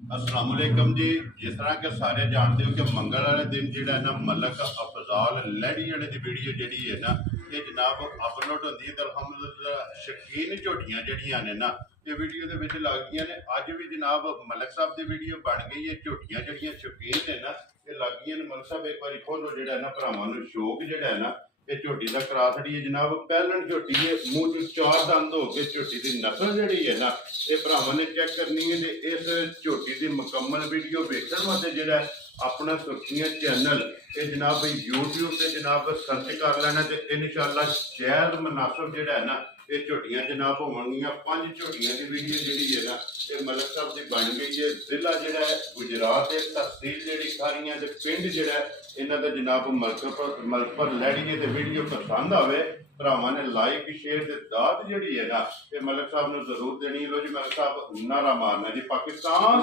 असलामुअलैकुम जी। जिस तरह के सारे जानते हो कि मंगल वाले दिन जो है ना मलक अफजाल लैड़ी वाले की वीडियो जी है ना ये जनाब अपलोड होती है। तो अलहमदुलिल्लाह शकीन झोटियां जड़ियां ने ना ये वीडियो के लग गई ने। अज भी जनाब मलक साहब की वीडियो बन गई है। झोटियां जड़ियां शकीन ने ना ये लग गई ने। मलक साहब एक बार खोलो जो है ना भरावान शौक जो है ना ये झोटी का करा छड़ी है जनाब। पहलन झोटी है मूँह च चार दंद हो के झोटी की नस्ल जी है ना ये भरावान ने चेक करनी है। इस झोटी की मुकम्मल वीडियो वेखण वास्ते जो अपना सुर्खियां चैनल ये जनाब यूट्यूब से जनाब सर्च कर लेना। तो इंशाअल्लाह शहर मुनासिब जो है ना ये झोटियां जनाब होवणगियां। 5 झोटियां की वीडियो जी है ना ये मलक साहब की बन गई है। जिला जो है गुजरात है, तहसील जी खारियां पिंड जो है इन्हों का जनाब मलकपुर लैड़ी है। तो वीडियो पसंद आवे भरावान ने लाइक शेयर से दाद जी है ना ये मलक साहब ने जरूर देनी। लो जी मलक साहब नारा मारना जी पाकिस्तान।